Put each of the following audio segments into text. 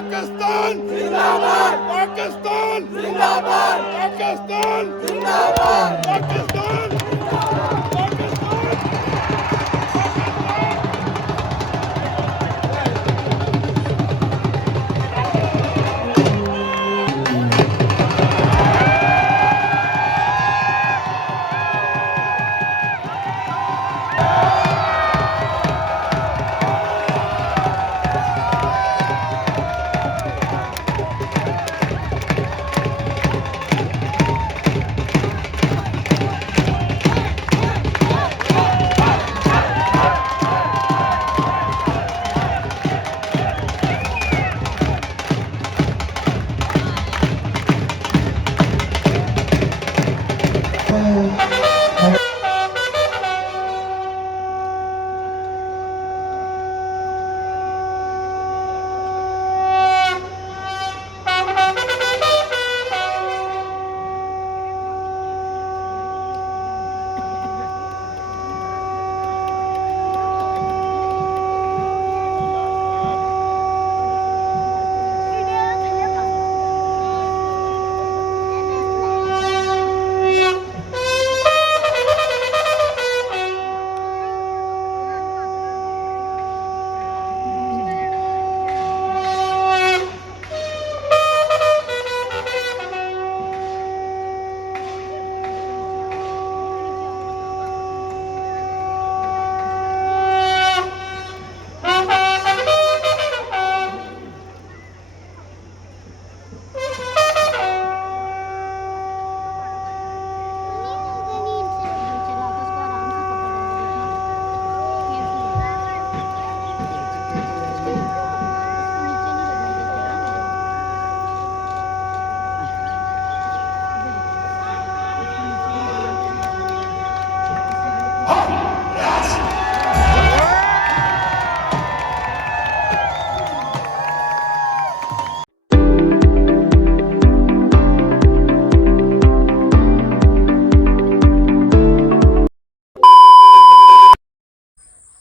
पाकिस्तान जिंदाबाद, पाकिस्तान जिंदाबाद, पाकिस्तान जिंदाबाद, पाकिस्तान जिंदाबाद, पाकिस्तान।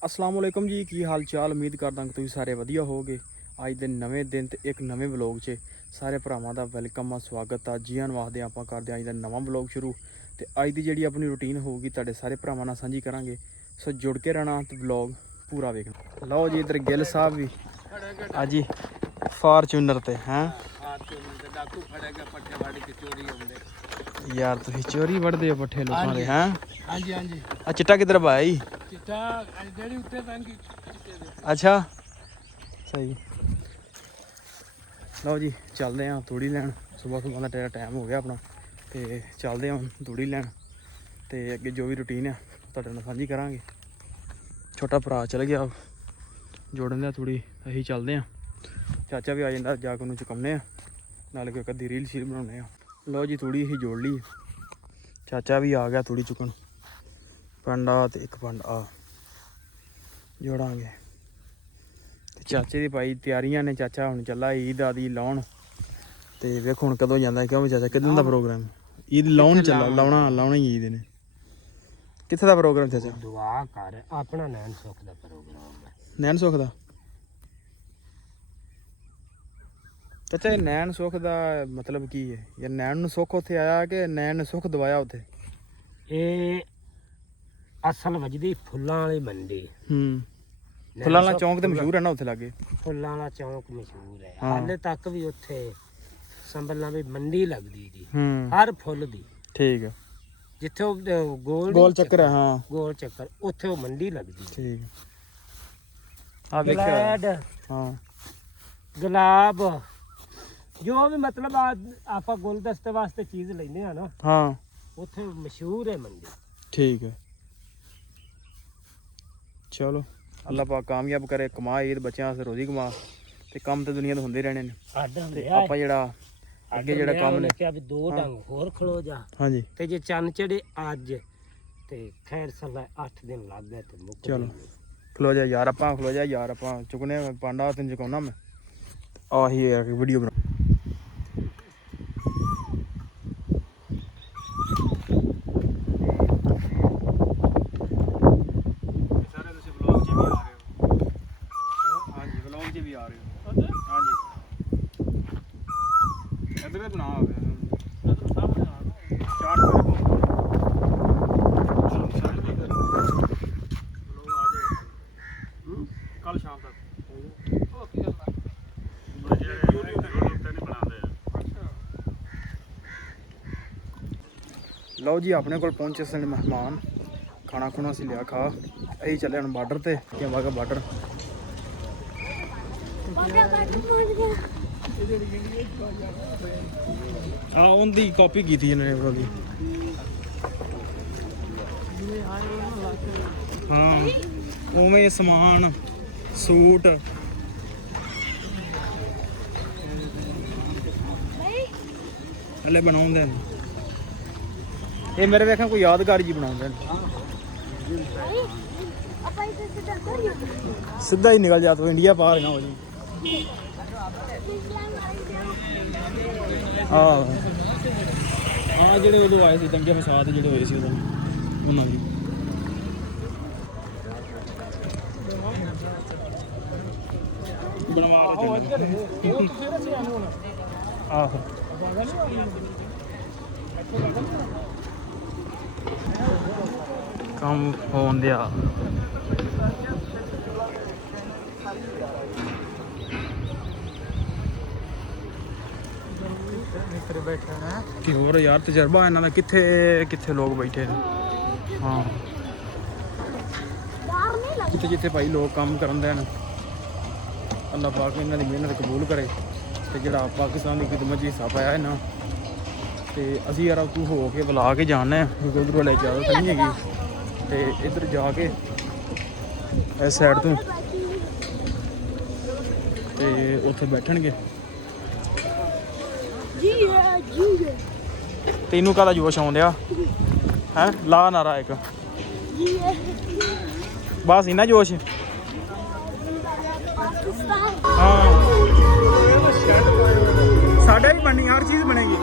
अस्सलाम वालेकुम जी, की हाल चाल। उम्मीद करदा कि तुसीं सारे वधिया होगे। अज दे नवें दिन ते एक नवें व्लॉग 'च सारे भरावां दा वेलकम आ, स्वागत आ। जी आन वाखदे आपां करदे अज दा नवां व्लॉग शुरू। ते अज दी जिहड़ी अपनी रूटीन होगी तुहाडे सारे भरावां नाल सांझी करांगे। सो जुड़ के रहना ते व्लॉग पूरा वेखना। लो जी, इधर गिल साहब भी अज जी फार्चूनर ते हैं यार, तुसीं चोरी वढ़दे हो पट्ठे लोकां दे हैं। हाँ जी, हाँ जी। आ चिट्टा किधर पाया जी? अच्छा सही। लो जी, चलते हैं तूड़ी लैन। सुबह सुबह का तेरा टाइम हो गया अपना, तो चलते हैं हम तूड़ी लैन। तो अगे जो भी रूटीन है तुहाडे नाल सांझी करांगे। छोटा भरा चल गया जोड़न दिया तूड़ी, असीं चलते हैं। चाचा भी आ जाता, जाके उन्होंने चुकाने नाल कोई अद्धी रील शील बनाने। लो जी, तूड़ी असीं जोड़ ली। चाचा भी आ गया तूड़ी चुकन। पंड आ ते एक पंड आ जोड़ांगे। चाचे दी भाई तैयारियां ने। चाचा हुण चला ईद आदि लाउण, ते वेखो हुण कदों जांदा। क्यों भी चाचा किदन दा प्रोग्राम? ईद लाउण चला, लाउणा ही ईद ने। कित्थे दा प्रोग्राम चाचा? दुआ कर, अपना नैन सुख दा प्रोग्राम है। नैन सुख दा? चाचा नैन सुख दा मतलब की है? या नैन नूं सुख उत्थे आया कि नैन ने सुख दवाया उत्थे? ये असल वजदी फुल्लां वाली मंडी। फुल्लां वाला चौंक ते मशहूर है ना उत्थे लागे? फुल्लां वाला चौंक मशहूर है। हाँ। हाले तक भी उत्थे संभलना भी मंडी लगदी जी, हर फुੱਲ दी। ठीक है। जिथे वो गोल चक्कर है, हाँ गोल चक्कर, उत्थे वो मंडी लगदी। ठीक है। आ गलैड, हाँ गुलाब, जो भी मतलब आप गुलदस्ते वास्ते चीज़ लेने हैं ना, हाँ उत्थे मशहूर है मंडी। ठीक है। चलो अल्लाह पाक कामयाब करे, कमा ईद बच्चों से रोजी कमा। ते काम तो दुनिया तो होंदे रहने ने। ते आपां जेहड़ा अगे जेहड़ा काम ने कि अभी दो डंग होर खलो जा। हाँ जी। ते जे चंद चढ़े अज ते खैर सवा 8 दिन लग गए ते मुक चलो खलो जा यार, आपां खलो जा यार, आपां चुकने पांडा तेन चुकाना मैं। आही यार वीडियो बना। सारे तुसीं व्लॉग च भी आ रहे हो? हाँ जी, व्लॉग च भी आ रहे हो? हाँ जी। ਇਧਰ ਬਣਾ ਆ ਗਿਆ ਸਟਾਰਟ ਕਰੋ ਕੱਲ ਸ਼ਾਮ ਤੱਕ ਓਕੇ ਲਓ ਜੀ ਆਪਣੇ ਕੋਲ ਪਹੁੰਚੇ ਸਨ ਮਹਿਮਾਨ ਖਾਣਾ ਖੁਣਾ ਸੀ ਲਿਆ ਖਾ ਅਸੀਂ ਚੱਲੇ ਹੁਣ ਬਾਰਡਰ ਤੇ ਕਿ ਵਾਗਾ ਬਾਰਡਰ ਆ ਉਹਦੀ ਕਾਪੀ ਕੀਤੀ ਇਹਨਾਂ ਨੇ ਉਹਦੀ ਹਾਂ ਉਵੇਂ ਸਮਾਨ ਸੂਟ ਹਲੇ ਬਣਾਉਂਦੇ ਨੇ ਇਹ ਮੇਰੇ ਵੇਖਾਂ ਕੋਈ ਯਾਦਗਾਰ ਜੀ ਬਣਾਉਂਦੇ ਨੇ ਸਿੱਧਾ ਹੀ ਨਿਕਲ ਜਾ ਤੂੰ ਇੰਡੀਆ ਪਾਰ ਨਾ ਹੋ ਜੀ ਹਾਂ ਜਿਹੜੇ ਉਦੋਂ ਆਏ ਸੀ ਦੰਗੇ ਫਸਾਦ ਜਿਹੜੇ ਹੋਏ ਸੀ ਉਦੋਂ ਉਹਨਾਂ ਦੀ ਬਣਵਾ ਕੇ ਆਹੋ ਕੰਮ ਹੋਣ ਦਿਆ ਕਿ ਹੋਰ ਯਾਰ ਤਜਰਬਾ ਇਹਨਾਂ ਦਾ ਕਿੱਥੇ ਕਿੱਥੇ ਲੋਕ ਬੈਠੇ ਨੇ ਹਾਂ ਜਿੱਥੇ ਜਿੱਥੇ ਭਾਈ ਲੋਕ ਕੰਮ ਕਰਨ ਦੇ ਨੇ ਅੱਲਾਹ ਪਾਕ ਇਹਨਾਂ ਦੀ ਮਿਹਨਤ ਕਬੂਲ ਕਰੇ ਤੇ ਜਿਹੜਾ ਪਾਕਿਸਤਾਨ ਦੀ ਖਿਦਮਤ 'ਚ ਹਿੱਸਾ ਪਾਇਆ ਇਹਨਾਂ ਤੇ ਅਸੀਂ ਯਾਰ ਤੂੰ ਹੋ ਕੇ ਬੁਲਾ ਕੇ ਜਾਣਾ ਕਿਉਂਕਿ ਉਧਰੋਂ ਲੈ ਕੇ ਤਾਂ ਨਹੀਂ ਹੈਗੀ ਤੇ ਇੱਧਰ ਜਾ ਕੇ ਇਸ ਸਾਈਡ ਤੋਂ ਤੇ ਉੱਥੇ ਬੈਠਣਗੇ ਤੈਨੂੰ ਕਾਹਦਾ ਜੋਸ਼ ਆਉਂਦਿਆ ਹੈ ਲਾ ਨਾਰਾ ਇੱਕ ਬਸ ਇੰਨਾ ਜੋਸ਼ ਹਾਂ ਸਾਡੇ ਵੀ ਬਣਨੀ ਹਰ ਚੀਜ਼ ਬਣੇਗੀ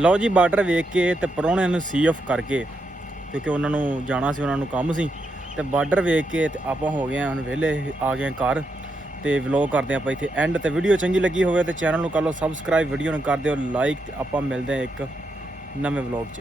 ਲਓ ਜੀ ਬਾਰਡਰ ਵੇਖ ਕੇ ਤੇ ਪ੍ਰਾਹੁਣਿਆਂ ਨੂੰ ਸੀ ਆਫ ਕਰਕੇ, ਕਿਉਂਕਿ ਉਹਨਾਂ ਨੂੰ ਜਾਣਾ ਸੀ, ਉਹਨਾਂ ਨੂੰ ਕੰਮ ਸੀ, ਤੇ ਬਾਰਡਰ ਵੇਖ ਕੇ ਤੇ ਆਪਾਂ ਹੋ ਗਏ ਹੁਣ ਵਿਹਲੇ, ਆ ਗਏ ਘਰ ਤੇ ਵਲੌਗ ਕਰਦੇ ਆਪਾਂ ਇੱਥੇ ਐਂਡ। ਤੇ ਵੀਡੀਓ ਚੰਗੀ ਲੱਗੀ ਹੋਵੇ ਤੇ ਚੈਨਲ ਨੂੰ ਕਰ ਲਓ ਸਬਸਕ੍ਰਾਈਬ, ਵੀਡੀਓ ਨੂੰ ਕਰ ਦਿਓ ਲਾਈਕ, ਤੇ ਆਪਾਂ ਮਿਲਦੇ ਹਾਂ ਇੱਕ ਨਵੇਂ ਵਲੌਗ 'ਚ।